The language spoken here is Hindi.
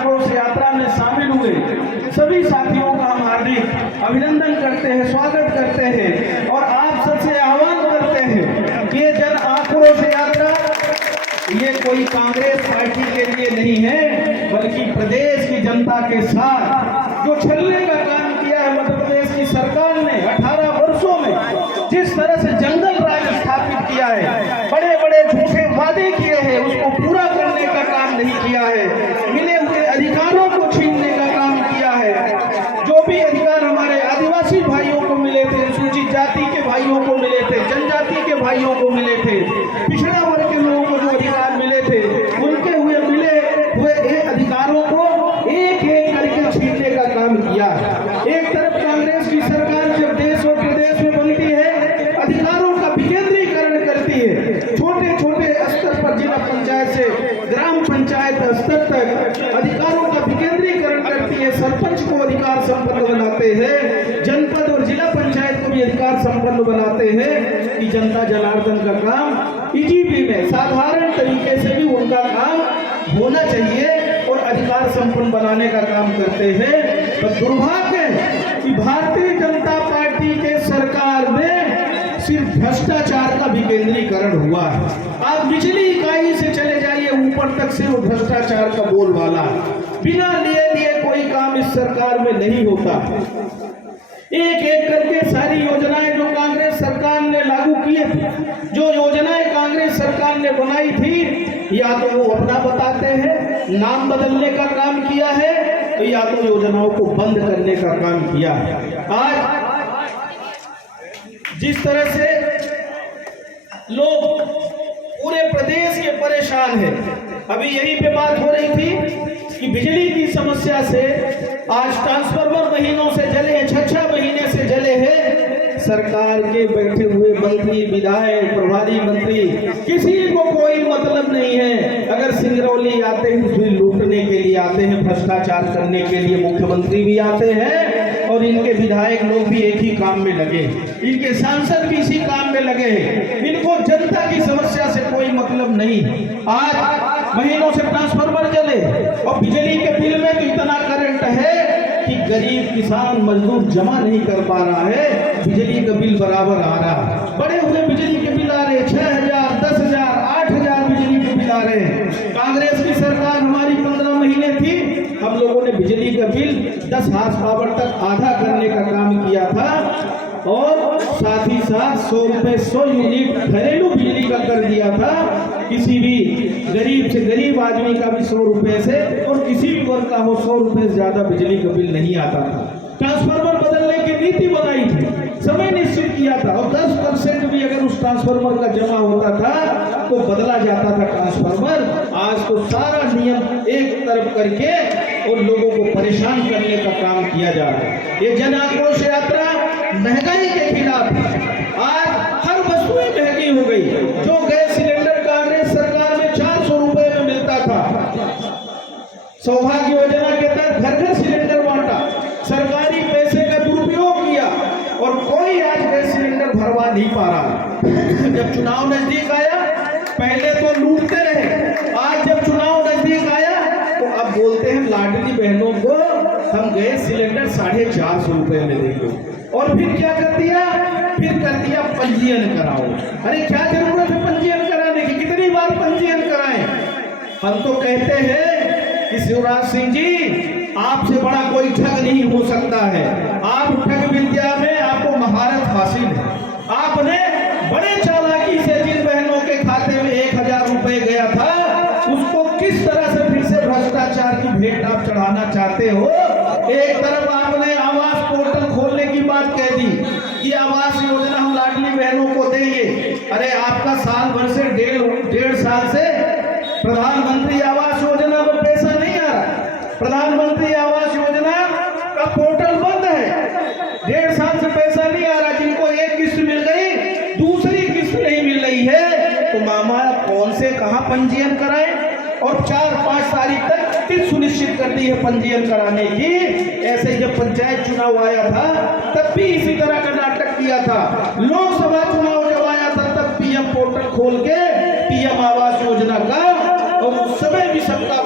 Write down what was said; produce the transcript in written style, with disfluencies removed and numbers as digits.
आक्रोश यात्रा में शामिल हुए सभी साथियों का हम हार्दिक अभिनंदन करते हैं, स्वागत करते हैं और आप सबसे आह्वान करते हैं कि ये जन आक्रोश यात्रा ये कोई कांग्रेस पार्टी के लिए नहीं है, बल्कि प्रदेश की जनता के साथ जो छलने का काम किया है मध्य प्रदेश की सरकार ने 18 वर्षों में, जिस तरह से जंगल राज स्थापित किया है, बड़े बड़े झूठे वादे किए हैं, उसको पूरा करने का काम नहीं किया है, मिले हुए अधिकारों को छीनने का काम किया है। जो भी अधिकार हमारे आदिवासी भाइयों को मिले थे, अनुसूचित जाति के भाइयों को मिले थे, जनजाति के भाइयों को मिले थे, पिछड़े वर्ग के लोगों को जो अधिकार मिले थे, उनके मिले हुए अधिकारों को एक एक करके छीनने का काम किया। एक तरफ कांग्रेस की सरकार जब देश और प्रदेश में बनती है, अधिकारों का विकेंद्रीकरण करती है, छोटे छोटे स्तर पर जिला पंचायत से ग्राम पंचायत स्तर तक अधिकारों का विकेंद्रीकरण करती है, सरपंच को अधिकार संपन्न बनाते हैं, जनपद और जिला पंचायत को भी अधिकार संपन्न बनाते हैं कि जनता जनार्दन का काम ईजीपी में साधारण तरीके से भी उनका काम होना चाहिए और अधिकार संपन्न बनाने का काम करते हैं। तो दुर्भाग्य है कि भारतीय जनता पार्टी के सरकार में सिर्फ भ्रष्टाचार का विकेंद्रीकरण हुआ है। आप बिजली इकाई से चले जाइए, ऊपर तक सिर्फ भ्रष्टाचार का बोलबाला, बिना लिए कोई काम इस सरकार में नहीं होता। एक एक करके सारी योजनाएं जो कांग्रेस सरकार ने लागू किए थे, जो योजनाएं कांग्रेस सरकार ने बनाई थी, या तो वो अपना बताते हैं, नाम बदलने का काम किया है, तो या तो योजनाओं को बंद करने का काम किया है। आज जिस तरह से लोग पूरे प्रदेश के परेशान हैं, अभी यही पे बात हो रही थी कि बिजली की समस्या से आज ट्रांसफार्मर महीनों से जले हैं, 6 महीने से जले हैं। सरकार के बैठे हुए मंत्री, विधायक, प्रभारी मंत्री, किसी को कोई मतलब नहीं है। अगर सिंगरौली आते हैं तो लूटने के लिए आते हैं, भ्रष्टाचार करने के लिए मुख्यमंत्री भी आते हैं और इनके विधायक लोग भी एक ही काम में लगे, इनके सांसद भी इसी काम में लगे हैं। इनको जनता की समस्या से कोई मतलब नहीं। आज महीनों से ट्रांसफार्मर जले और बिजली के बिल में तो इतना करंट है कि गरीब किसान मजदूर जमा नहीं कर पा रहा है, बिजली का बिल बराबर आ रहा है। बड़े हुए बिजली के बिल आ रहे हैं, 6,000, 10,000, 8,000 बिजली के बिल आ रहे हैं। कांग्रेस की सरकार हमारी 15 महीने थी, हम लोगों ने बिजली का बिल 10 हार्स पावर तक आधा करने का काम किया था और साथ ही साथ 100 रुपए 100 यूनिट घरेलू बिजली का कर दिया था। किसी भी गरीब से गरीब आदमी का भी 100 रुपए से और किसी भी वर्ग का हो 100 रुपए से ज्यादा बिजली का बिल नहीं आता था। ट्रांसफार्मर बदलने की नीति बनाई थी, समय निश्चित किया था और 10% भी अगर उस ट्रांसफार्मर का जमा होता था तो बदला जाता था ट्रांसफार्मर। आज तो सारा नियम एक तरफ करके और लोगों को परेशान करने का काम किया जा रहा है। ये जन आक्रोश यात्रा महंगाई के खिलाफ है। आज हर वस्तु महंगी हो गई। जो गैस सिलेंडर कांग्रेस सरकार में 400 रुपए में मिलता था, सौभाग्य योजना के तहत घर घर सिलेंडर बांटा, सरकारी पैसे का दुरुपयोग किया और कोई आज गैस सिलेंडर भरवा नहीं पा रहा। जब चुनाव नजदीक आया पहले तो लूटते रहे, आज जब चुनाव नजदीक आया तो अब बोलते हैं लाडली बहनों को हम गैस सिलेंडर 450 रुपए में देंगे। और फिर क्या कर दिया, फिर कर दिया पंजीयन कराओ। अरे क्या जरूरत है पंजीयन कराने की, कितनी बार पंजीयन कराएं। हम तो कहते हैं कि शिवराज सिंह जी आपसे बड़ा कोई ठग नहीं हो सकता है। आप ठग विद्या में आपको महारत हासिल है। आपने बड़े चालाकी से जिन बहनों के खाते में 1,000 रुपए गया था उसको किस तरह से फिर से भ्रष्टाचार की भेंट आप चढ़ाना चाहते हो। एक तरफ आपने आवास पोर्टल खोलने की बात कह दी कि आवास योजना हम लाडली बहनों को देंगे। अरे आपका साल भर से डेढ़ साल से प्रधानमंत्री आवास योजना में पैसा नहीं आ रहा। प्रधानमंत्री आवास योजना का पोर्टल बंद है, 1.5 साल से पैसा नहीं आ रहा। जिनको एक किस्त मिल गई, दूसरी किस्त नहीं मिल रही है, तो मामा कौन से कहां पंजीयन कराएं। और 4-5 तारीख तक तिथि सुनिश्चित कर दी है पंजीयन कराने की। ऐसे जब पंचायत चुनाव आया था तब भी इसी तरह का नाटक किया था। लोकसभा चुनाव जब आया था तब पीएम पोर्टल खोल के पीएम आवास योजना का और उस समय भी सबका